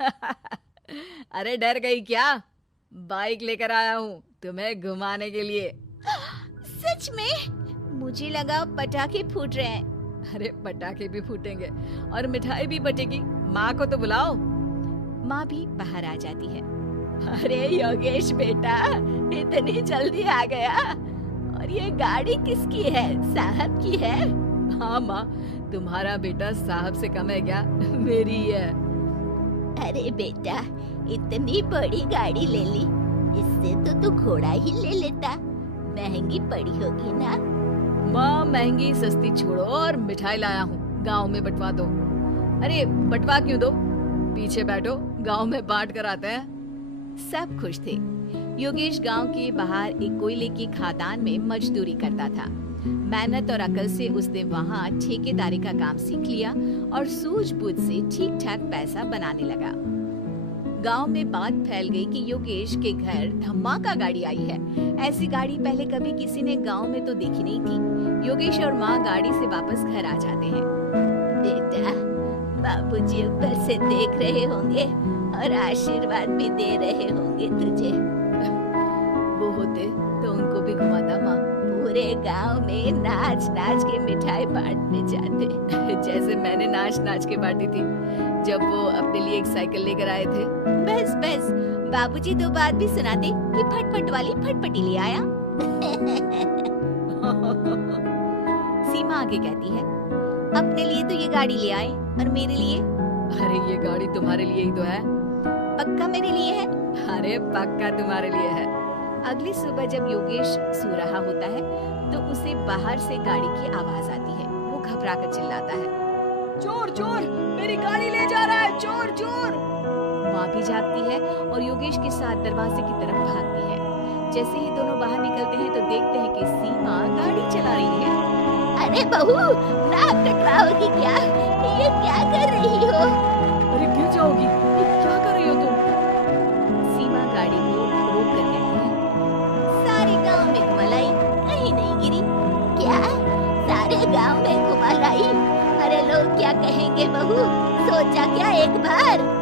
अरे डर गई क्या? बाइक लेकर आया हूँ तुम्हें घुमाने के लिए। सच में? मुझे लगा पटाखे फूट रहे हैं। अरे पटाखे भी फूटेंगे और मिठाई भी बटेगी। माँ को तो बुलाओ। माँ भी बाहर आ जाती है। अरे योगेश बेटा, इतनी जल्दी आ गया। और ये गाड़ी किसकी है? साहब की है? हाँ माँ, तुम्हारा बेटा साहब से कम है क्या? मेरी है। अरे बेटा, इतनी बड़ी गाड़ी ले ली, इससे तो तू घोड़ा ही ले लेता। महंगी पड़ी होगी ना? माँ महंगी सस्ती छोड़ो और मिठाई लाया हूँ, गांव में बंटवा दो। अरे बंटवा क्यों दो, पीछे बैठो, गांव में बांट कर आते हैं। सब खुश थे। योगेश गांव के बाहर एक कोयले की खदान में मजदूरी करता था। मेहनत और अकल से उसने वहां ठेकेदारी का काम सीख लिया और सूझबूझ से ठीक ठाक पैसा बनाने लगा। गांव में बात फैल गई कि योगेश के घर धमाका गाड़ी आई है। ऐसी गाड़ी पहले कभी किसी ने गांव में तो देखी नहीं थी। योगेश और माँ गाड़ी से वापस घर आ जाते हैं। बेटा, बाबूजी ऊपर से देख रहे होंगे और आशीर्वाद भी दे रहे होंगे तुझे। वो होते तो उनको भी घुमाता माँ। पूरे गांव में नाच नाच के मिठाई बांटने जाते। जैसे मैंने नाच नाच के बांटी थी जब वो अपने लिए एक साइकिल लेकर आए थे। बस बस, बाबूजी दो बात भी सुनाते कि फटफट वाली फटफटी ले आया। सीमा आगे कहती है, अपने लिए तो ये गाड़ी ले आए और मेरे लिए? अरे ये गाड़ी तुम्हारे लिए ही तो है। पक्का मेरे लिए है? अरे पक्का तुम्हारे लिए है। अगली सुबह जब योगेश सो रहा होता है तो उसे बाहर से गाड़ी की आवाज आती है। वो घबरा कर चिल्लाता है, चोर चोर, मेरी गाड़ी ले जा रहा है, चोर चोर। माँ भी जागती है और योगेश के साथ दरवाजे की तरफ भागती है। जैसे ही दोनों बाहर निकलते हैं तो देखते हैं कि सीमा गाड़ी चला रही है। अरे बहू, नाक कटवाओगी क्या? ये क्या कर रही हो? अरे गिर जाओगी, ये क्या कर रही हो तुम? सीमा गाड़ी को रोक कर कहती है, सारे गांव में घुमा लाई, कहीं नहीं गिरी। क्या? सारे गांव में घुमा लाई? अरे लोग क्या कहेंगे बहू? सोचा क्या एक बार?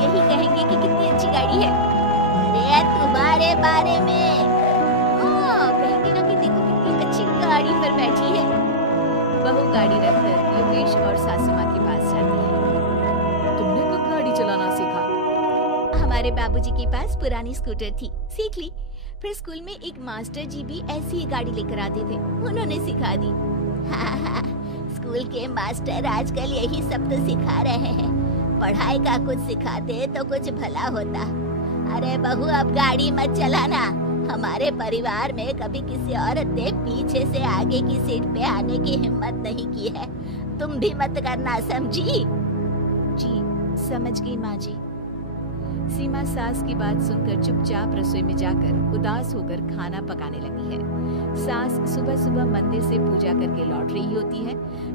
यही कहेंगे कि कितनी अच्छी गाड़ी है। अरे तुम्हारे बारे में हाँ, कहेंगे ना कि देखो कितनी अच्छी गाड़ी पर बैठी है। बहू गाड़ी रखकर योगेश और सासू माँ के पास जाती है। तुमने कब गाड़ी चलाना सीखा? हमारे बाबूजी के पास पुरानी स्कूटर थी, सीख ली। फिर स्कूल में एक मास्टर जी भी ऐसी ही गाड़ी लेकर आते थे, उन्होंने सिखा दी। हाँ, स्कूल के मास्टर आजकल यही सब तो सिखा रहे हैं। पढ़ाई का कुछ सिखाते तो कुछ भला होता। अरे बहू, अब गाड़ी मत चलाना। हमारे परिवार में कभी किसी औरत ने पीछे से आगे की सीट पे आने की हिम्मत नहीं की है। तुम भी मत करना, समझी? जी समझ गई माँ जी। सीमा सास की बात सुनकर चुपचाप रसोई में जाकर उदास होकर खाना पकाने लगी है। सास सुबह सुबह मंदिर से पूजा करके लौट रही होती है,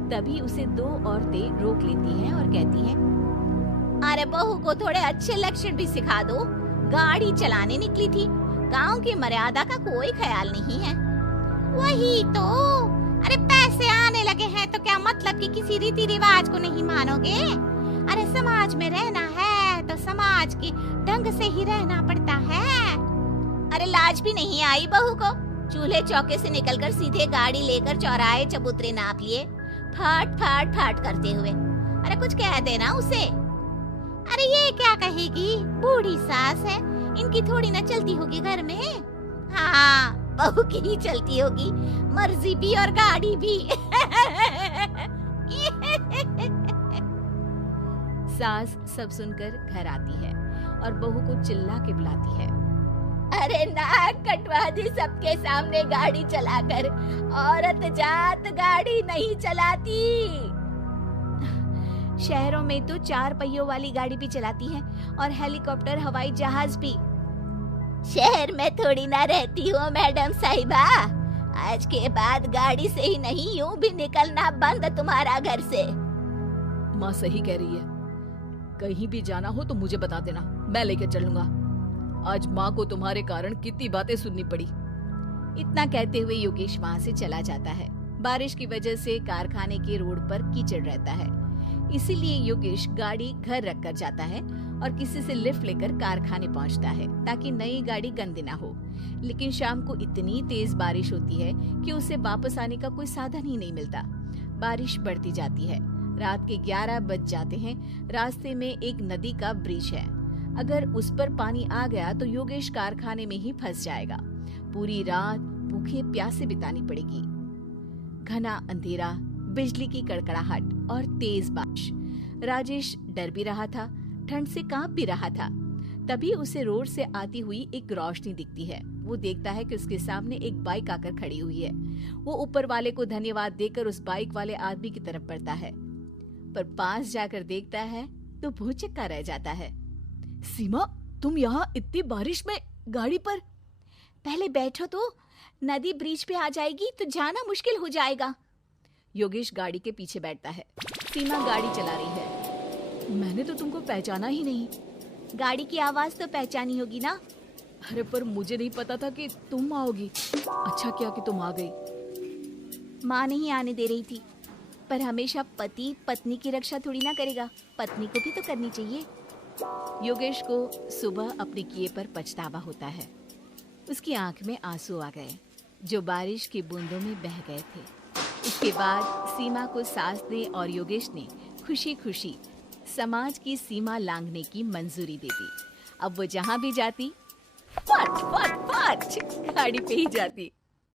तभी उसे दो औरतें रोक लेती हैं और कहती हैं, अरे बहू को थोड़े अच्छे लक्षण भी सिखा दो। गाड़ी चलाने निकली थी, गांव की मर्यादा का कोई ख्याल नहीं है। वही तो, अरे पैसे आने लगे हैं तो क्या मतलब कि किसी रीति रिवाज को नहीं मानोगे? अरे समाज में रहना है तो समाज की ढंग से ही रहना पड़ता है। अरे लाज भी नहीं आई बहू को? चूल्हे चौके से निकलकर सीधे गाड़ी लेकर चौराहे चबूतरे नाप लिए, फट फट फट करते हुए। अरे कुछ कह देना उसे। अरे ये क्या कहेगी, बूढ़ी सास है, इनकी थोड़ी ना चलती होगी घर में। हाँ, बहू की ही चलती होगी, मर्जी भी और गाड़ी भी। सास सब सुनकर घर आती है और बहू को चिल्ला के बुलाती है, अरे नाक कटवा दी सबके सामने गाड़ी चलाकर। औरत जात गाड़ी नहीं चलाती। शहरों में तो 4 पहियों वाली गाड़ी भी चलाती है और हेलीकॉप्टर, हवाई जहाज भी। शहर में थोड़ी ना रहती हो मैडम साहिबा। आज के बाद गाड़ी से ही नहीं, यूं भी निकलना बंद तुम्हारा घर से। माँ सही कह रही है, कहीं भी जाना हो तो मुझे बता देना, मैं लेकर चलूंगा। आज माँ को तुम्हारे कारण कितनी बातें सुननी पड़ी। इतना कहते हुए योगेश वहाँ से चला जाता है। बारिश की वजह से कारखाने के रोड पर कीचड़ रहता है। इसीलिए योगेश गाड़ी घर रख कर जाता है और किसी से लिफ्ट लेकर कारखाने पहुंचता है ताकि नई गाड़ी गंदी ना हो। लेकिन शाम को इतनी तेज बारिश होती है कि उसे वापस आने का कोई साधन ही नहीं मिलता। बारिश बढ़ती जाती है, रात के 11 बज जाते हैं। रास्ते में एक नदी का ब्रिज है, अगर उस पर पानी आ गया तो योगेश कारखाने में ही फंस जाएगा। पूरी रात भूखे प्यासे बितानी पड़ेगी। घना अंधेरा, बिजली की कड़कड़ाहट और तेज बारिश। राजेश डर भी रहा था, ठंड से कांप भी रहा था। तभी उसे रोड से आती हुई एक रोशनी दिखती है। वो देखता है कि उसके सामने एक बाइक आकर खड़ी हुई है। वो ऊपर वाले को धन्यवाद देकर उस बाइक वाले आदमी की तरफ बढ़ता है, पर पास जाकर देखता है तो भौचक्का रह जाता है। सीमा, तुम यहाँ इतनी बारिश में गाड़ी पर? पहले बैठो तो, नदी ब्रिज पे आ जाएगी तो जाना मुश्किल हो जाएगा। योगेश गाड़ी के पीछे बैठता है। सीमा गाड़ी चला रही है। मैंने तो तुमको पहचाना ही नहीं। गाड़ी की आवाज तो पहचानी होगी ना? अरे पर मुझे नहीं पता था कि तुम आओगी। अच्छा किया कि तुम आ गई। माँ नहीं आने दे रही थी, पर हमेशा पति पत्नी की रक्षा थोड़ी ना करेगा, पत्नी को भी तो करनी चाहिए। योगेश को सुबह अपने किए पर पछतावा होता है। उसकी आंख में आंसू आ गए जो बारिश की बूंदों में बह गए थे। इसके बाद सीमा को सास ने और योगेश ने खुशी खुशी समाज की सीमा लांघने की मंजूरी दे दी। अब वो जहाँ भी जाती फट फट फट गाड़ी पे ही जाती।